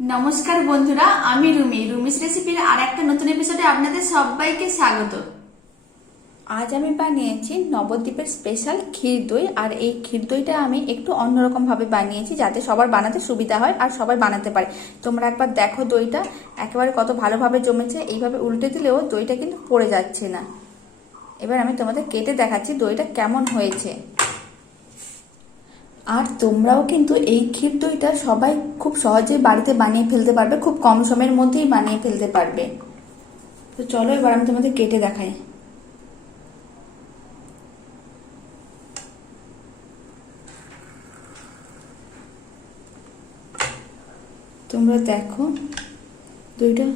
নমস্কার বন্ধুরা, আমি রুমিস রেসিপির আর একটা নতুন এপিসোডে আপনাদের সবাইকে স্বাগত। আজ আমি বানিয়েছি নবদ্বীপের স্পেশাল ক্ষীর দই। আর এই ক্ষীর দইটা আমি একটু অন্যরকম ভাবে বানিয়েছি যাতে সবার বানাতে সুবিধা হয় আর সবাই বানাতে পারে। তোমরা একবার দেখো দইটা একেবারে কত ভালোভাবে জমেছে। এইভাবে উল্টে দিলেও দইটা কিন্তু পড়ে যাচ্ছে না। এবার আমি তোমাদের কেটে দেখাচ্ছি দইটা কেমন হয়েছে। আর তোমরাও কিন্তু এই ক্ষীর দইটা সবাই খুব সহজেই বাড়িতে বানিয়ে ফেলতে পারবে, খুব কম সময়ের মধ্যেই বানিয়ে ফেলতে পারবে। তো চলো এবার আমি তোমাদের কেটে দেখাই। তোমরা দেখো দইটা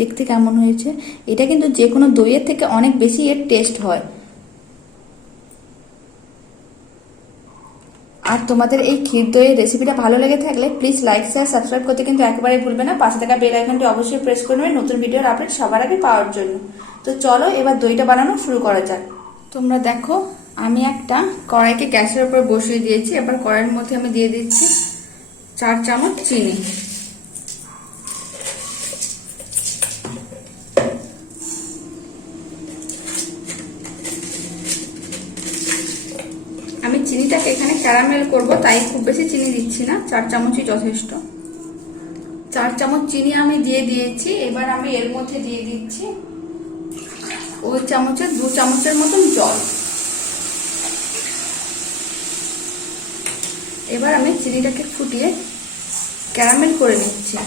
দেখতে কেমন হয়েছে। এটা কিন্তু যে কোনো দইয়ের থেকে অনেক বেশি এর টেস্ট হয়। আর তোমাদের এই ক্ষীর দইয়ের রেসিপিটা ভালো লেগে থাকলে প্লিজ লাইক শেয়ার সাবস্ক্রাইব করতে কিন্তু একেবারেই ভুলবে না। পাশে থাকা বেল আইকনটি অবশ্যই প্রেস করে নেবে নতুন ভিডিওর আপডেট সবার আগে পাওয়ার জন্য। তো চলো এবার দইটা বানানো শুরু করা যাক। তোমরা দেখো আমি একটা কড়াইকে গ্যাসের উপর বসিয়ে দিয়েছি। এবার কড়াইয়ের মধ্যে আমি দিয়ে দিচ্ছি 4 চামচ চিনি। আমি চিনিটাকে এখানে ক্যারামেল করব, তাই খুব বেশি চিনি দিচ্ছি না, 4 চামচই যথেষ্ট। 4 চামচ চিনি আমি দিয়ে দিয়েছি। এবার আমি এর মধ্যে দিয়ে দিচ্ছি ওই চামচের 2 চামচের মতন জল। এবার আমি চিনিটাকে ফুটিয়ে ক্যারামেল করে নিচ্ছি।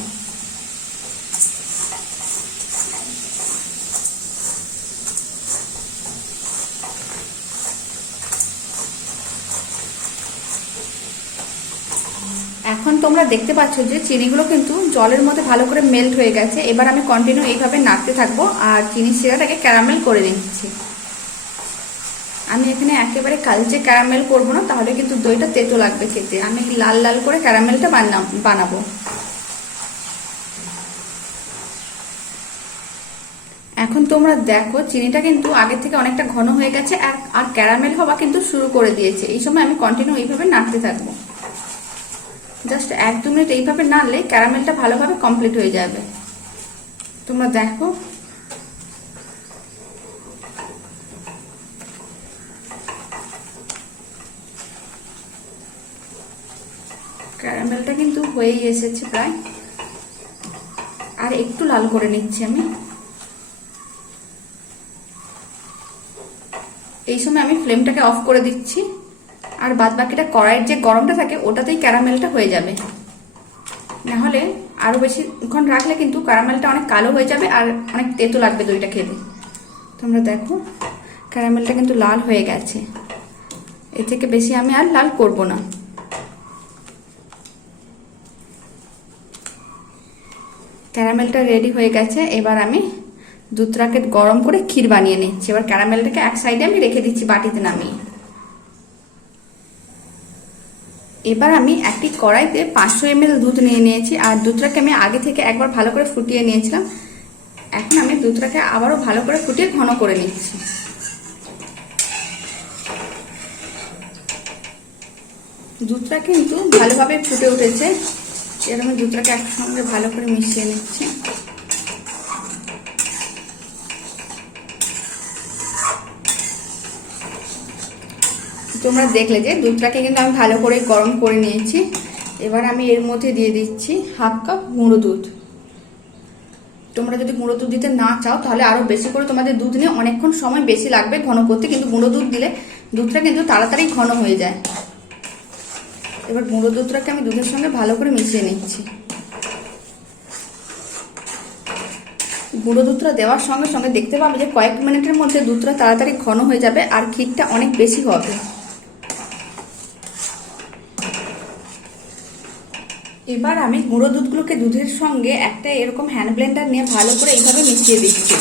এখন তোমরা দেখতে পাচ্ছ যে চিনিগুলো কিন্তু জলের মধ্যে ভালো করে মেল্ট হয়ে গেছে। এবার আমি কন্টিনিউ এইভাবে নাড়তে থাকবো আর চিনির শিরাটাকে ক্যারামেল করে নিচ্ছি। আমি এখানে একেবারে কালচে ক্যারামেল করবো না, তাহলে কিন্তু দইটা তেতো লাগবে খেতে। আমি লাল লাল করে ক্যারামেলটা বানাবো। এখন তোমরা দেখো চিনিটা কিন্তু আগের থেকে অনেকটা ঘন হয়ে গেছে আর ক্যারামেল হওয়া কিন্তু শুরু করে দিয়েছে। এই সময় আমি কন্টিনিউ এইভাবে নাড়তে থাকবো। জাস্ট 1-2 মিনিট এইভাবে নাড়লে ক্যারামেলটা ভালোভাবে কমপ্লিট হয়ে যাবে। তোমরা দেখো ক্যারামেলটা কিন্তু হয়েই এসেছে প্রায়। আর একটু লাল করে নিচ্ছি আমি। এই সময় আমি ফ্লেমটাকে অফ করে দিচ্ছি। আর বাদ বাকিটা কড়াইয়ের যে গরমটা থাকে ওটাতেই ক্যারামেলটা হয়ে যাবে। নাহলে আরো বেশিক্ষণ রাখলে কিন্তু ক্যারামেলটা অনেক কালো হয়ে যাবে আর অনেক তেতো লাগবে দইটা খেতে। তোমরা দেখো ক্যারামেলটা কিন্তু লাল হয়ে গেছে। এর থেকে বেশি আমি আর লাল করব না। ক্যারামেলটা রেডি হয়ে গেছে। এবার আমি দুধটাকে গরম করে ক্ষীর বানিয়ে নিচ্ছি। এবার ক্যারামেলটাকে এক সাইডে আমি রেখে দিচ্ছি বাটিতে নামিয়ে। এবার আমি একটি কড়াইতে 500 ml দুধ নিয়ে নিয়েছি। আর দুধটাকে আমি আগে থেকে একবার ভালো করে ফুটিয়ে নিয়েছিলাম। এখন আমি দুধটাকে আবারও ভালো করে ফুটিয়ে ঘন করে নিচ্ছি। দুধটা কিন্তু ভালোভাবে ফুটে উঠেছে। এবার আমি দুধটাকে একসঙ্গে ভালো করে মিশিয়ে নিচ্ছি। তোমরা দেখলে যে দুধটাকে কিন্তু আমি ভালো করে গরম করে নিয়েছি। এবার আমি এর মধ্যে দিয়ে দিচ্ছি 1/2 কাপ গুঁড়ো দুধ। তোমরা যদি গুঁড়ো দুধ দিতে না চাও তাহলে আরো বেশি করে তোমাদের দুধ নিয়ে অনেকক্ষণ সময় বেশি লাগবে ঘন করতে, কিন্তু গুঁড়ো দুধ দিলে দুধটা কিন্তু তাড়াতাড়ি ঘন হয়ে যায়। এবার গুঁড়ো দুধটাকে আমি দুধের সঙ্গে ভালো করে মিশিয়ে নিচ্ছি। গুঁড়ো দুধটা দেওয়ার সঙ্গে সঙ্গে দেখতে পাবে যে কয়েক মিনিটের মধ্যে দুধটা তাড়াতাড়ি ঘন হয়ে যাবে আর ক্ষীরটা অনেক বেশি হবে। এবার আমি গুঁড়ো দুধগুলোকে দুধের সঙ্গে একটা এরকম হ্যান্ড ব্লেন্ডার নিয়ে ভালো করে এইভাবে মিশিয়ে দিচ্ছি।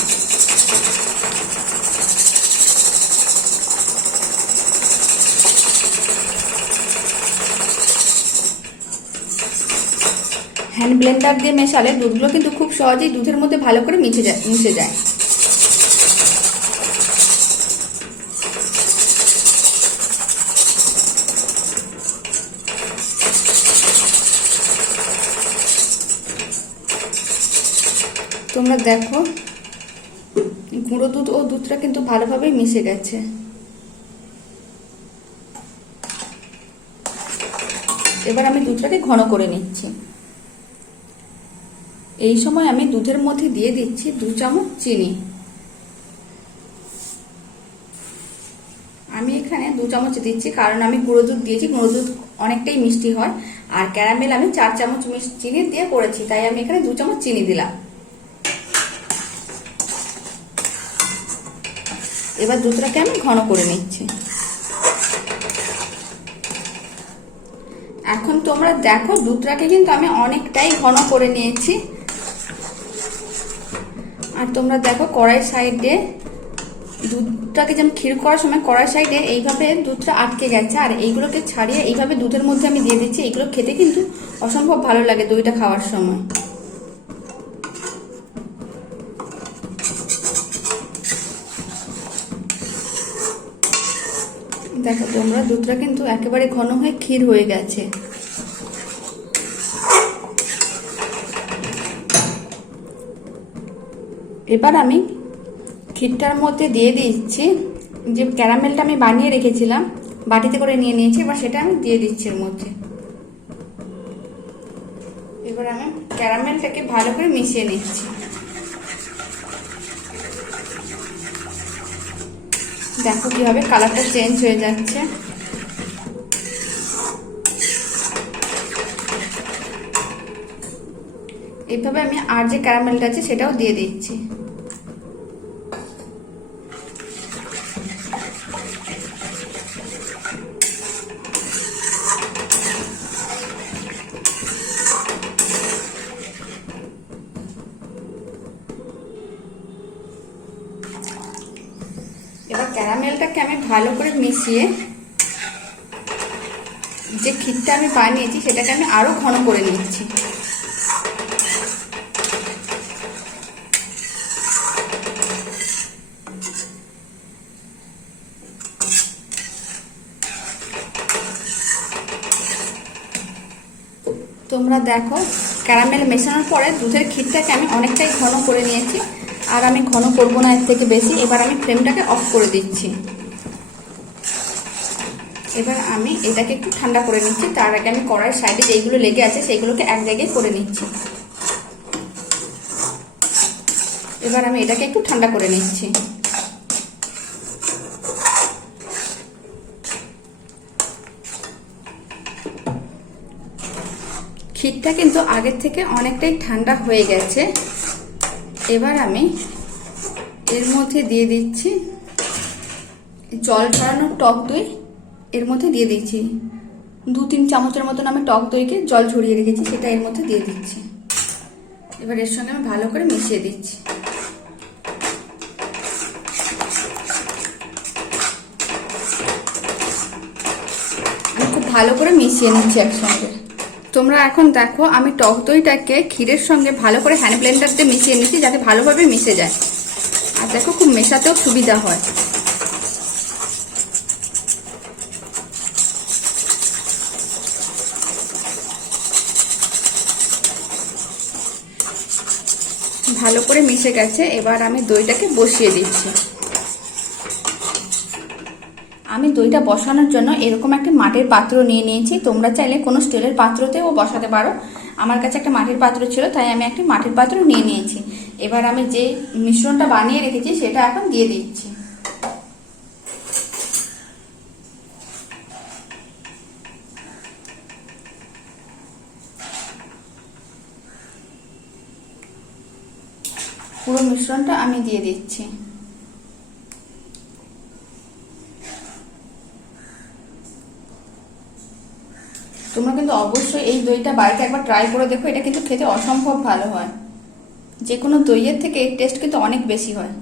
হ্যান্ড ব্লেন্ডার দিয়ে মেশালে দুধগুলো কিন্তু খুব সহজেই দুধের মধ্যে ভালো করে মিশে যায়। তোমরা দেখো গুঁড়ো দুধ ও দুধটা কিন্তু ভালোভাবে মিশে গেছে। এবার আমি দুধটাকে ঘন করে নিচ্ছি। এই সময় আমি দুধের মধ্যে দিয়ে দিচ্ছি 2 চামচ চিনি। আমি এখানে 2 চামচ দিচ্ছি কারণ আমি গুঁড়ো দুধ দিয়েছি, গুঁড়ো দুধ অনেকটাই মিষ্টি হয়, আর ক্যারামেল আমি 4 চামচ চিনি দিয়ে করেছি, তাই আমি এখানে 2 চামচ চিনি দিলাম। এবার দুধটাকে আমি ঘন করে নিচ্ছি। এখন তোমরা দেখো দুধটাকে কিন্তু আমি অনেকটাই ঘন করে নিয়েছি। আর তোমরা দেখো কড়াই সাইডে দুধটাকে যেমন ক্ষীর করার সময় কড়াই সাইডে এইভাবে দুধটা আটকে গেছে, আর এইগুলোকে ছাড়িয়ে এইভাবে দুধের মধ্যে আমি দিয়ে দিচ্ছি। এইগুলো খেতে কিন্তু অসম্ভব ভালো লাগে দইটা খাওয়ার সময়। দেখো তোমরা দুধটা কিন্তু একেবারে ঘন হয়ে ক্ষীর হয়ে গেছে। এবার আমি ক্ষীরটার মধ্যে দিয়ে দিচ্ছি যে ক্যারামেলটা আমি বানিয়ে রেখেছিলাম, বাটিতে করে নিয়ে নিয়েছি, এবার সেটা আমি দিয়ে দিচ্ছি এর মধ্যে। এবার আমি ক্যারামেলটাকে ভালো করে মিশিয়ে নিচ্ছি। দেখো কিভাবে কালারটা চেঞ্জ হয়ে যাচ্ছে। এইভাবে আমি আর যে ক্যারামেলটা আছে সেটাও দিয়ে দিচ্ছি। এবার ক্যারামেলটাকে আমি ভালো করে মিশিয়ে যে ক্ষীরটা আমি বানিয়েছি সেটাকে আমি আরো ঘন করে নিচ্ছি। তোমরা দেখো ক্যারামেল মেশানোর পরে দুধের ক্ষীরটাকে আমি অনেকটাই ঘন করে নিয়েছি, আর আমি ঘন করব না এর থেকে বেশি। এবার আমি ফ্লেমটাকে অফ করে দিচ্ছি। এবার আমি এটাকে একটু ঠান্ডা করে নিচ্ছি। তার আগে আমি কড়াইয়ের সাইডে যেইগুলো লেগে আছে সেইগুলোকে এক জায়গায় করে নিচ্ছি। এবার আমি এটাকে একটু ঠান্ডা করে নিচ্ছি। ক্ষীরটা কিন্তু আগের থেকে অনেকটাই ঠান্ডা হয়ে গেছে। এবার আমি এর মধ্যে দিয়ে দিচ্ছি জল ঝরানো টক দই। এর মধ্যে দিয়ে দিচ্ছি 2-3 চামচের মতন আমি টক দইকে জল ঝরিয়ে রেখেছি, সেটা এর মধ্যে দিয়ে দিচ্ছি। এবার এর সঙ্গে আমি ভালো করে মিশিয়ে দিচ্ছি। আমি খুব ভালো করে মিশিয়ে নিচ্ছি একসঙ্গে। তোমরা এখন দেখো আমি টক দইটাকে ক্ষীরের সঙ্গে ভালো করে হ্যান্ড ব্লেন্ডার দিয়ে মিশিয়ে নিচ্ছি, যাতে ভালোভাবে মিশে যায়। আর দেখো খুব মেশাতেও সুবিধা হয়। ভালো করে মিশে গেছে। এবার আমি দইটাকে বসিয়ে দিচ্ছি। আমি দইটা বসানোর জন্য এরকম একটা মাটির পাত্র নিয়ে নিয়েছি। তোমরা চাইলে কোনো স্টিলের পাত্রতেও বসাতে পারো। আমার কাছে একটা মাটির পাত্র ছিল, তাই আমি একটা মাটির পাত্র নিয়ে নিয়েছি। এবার আমি যে মিশ্রণটা বানিয়ে রেখেছি সেটা এখন দিয়ে দিচ্ছি। পুরো মিশ্রণটা আমি দিয়ে দিচ্ছি। তোমরা কিন্তু অবশ্যই এই দইটা বাড়িতে একবার ট্রাই করে দেখো। এটা কিন্তু খেতে অসম্ভব ভালো হয়। যে কোনো দইয়ের থেকে এর টেস্ট কিন্তু অনেক বেশি হয়।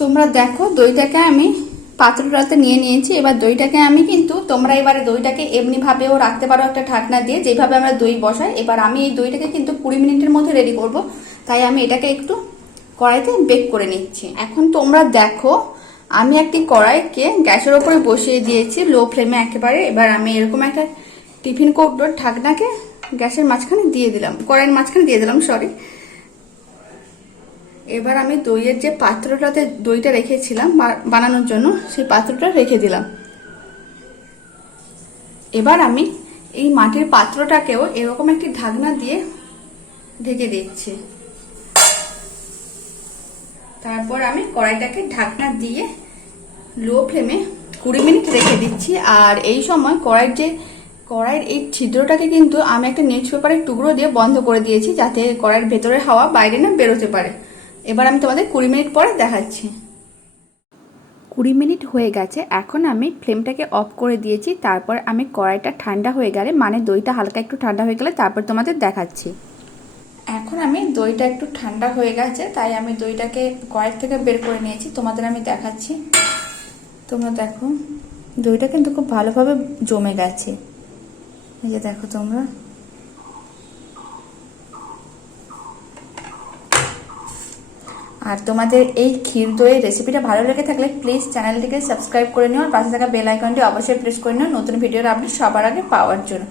তোমরা দেখো দইটাকে আমি পাত্রটাতে নিয়ে নিয়েছি। এবার দইটাকে আমি কিন্তু তোমরা এবারে দইটাকে এমনি ভাবেও রাখতে পারো একটা ঢাকনা দিয়ে, যেভাবে আমরা দই বসাই। এবার আমি এই দইটাকে কিন্তু 20 মিনিটের মধ্যে রেডি করব, তাই আমি এটাকে একটু কড়াইতে বেক করে নিচ্ছি। এখন তোমরা দেখো আমি একটি কড়াইকে গ্যাসের ওপরে বসিয়ে দিয়েছি লো ফ্লেমে একেবারে। এবার আমি এরকম একটা টিফিন কৌটোর ঢাকনাকে গ্যাসের মাঝখানে দিয়ে দিলাম, কড়াইয়ের মাঝখানে দিয়ে দিলাম, সরি। এবার আমি দইয়ের যে পাত্রটাতে দইটা রেখেছিলাম বানানোর জন্য, সেই পাত্রটা রেখে দিলাম। এবার আমি এই মাটির পাত্রটাকেও এরকম একটি ঢাকনা দিয়ে ঢেকে দিচ্ছি। তারপর আমি কড়াইটাকে ঢাকনা দিয়ে লো ফ্লেমে 20 মিনিট রেখে দিচ্ছি। আর এই সময় কড়াইয়ের এই ছিদ্রটাকে কিন্তু আমি একটা নিউজ পেপারের টুকরো দিয়ে বন্ধ করে দিয়েছি, যাতে কড়াইয়ের ভেতরের হাওয়া বাইরে না বেরোতে পারে। এবার আমি তোমাদের 20 মিনিট পরে দেখাচ্ছি। 20 মিনিট হয়ে গেছে। এখন আমি ফ্লেমটাকে অফ করে দিয়েছি। তারপর আমি কড়াইটা ঠান্ডা হয়ে গেলে, মানে দইটা হালকা একটু ঠান্ডা হয়ে গেলে তারপর তোমাদের দেখাচ্ছি। এখন আমি দইটা একটু ঠান্ডা হয়ে গেছে, তাই আমি দইটাকে কড়াই থেকে বের করে নিয়েছি, তোমাদের আমি দেখাচ্ছি। তোমরা দেখো, দইটা কিন্তু খুব ভালোভাবে জমে গেছে। এই যে দেখো তোমরা। আর তোমাদের এই ক্ষীর দইয়ের রেসিপিটা ভালো লেগে থাকলে প্লিজ চ্যানেলটিকে সাবস্ক্রাইব করে নিও, আর পাশে থাকা বেল আইকনটি অবশ্যই প্রেস করে নিও নতুন ভিডিওর আপডেট সবার আগে পাওয়ার জন্য।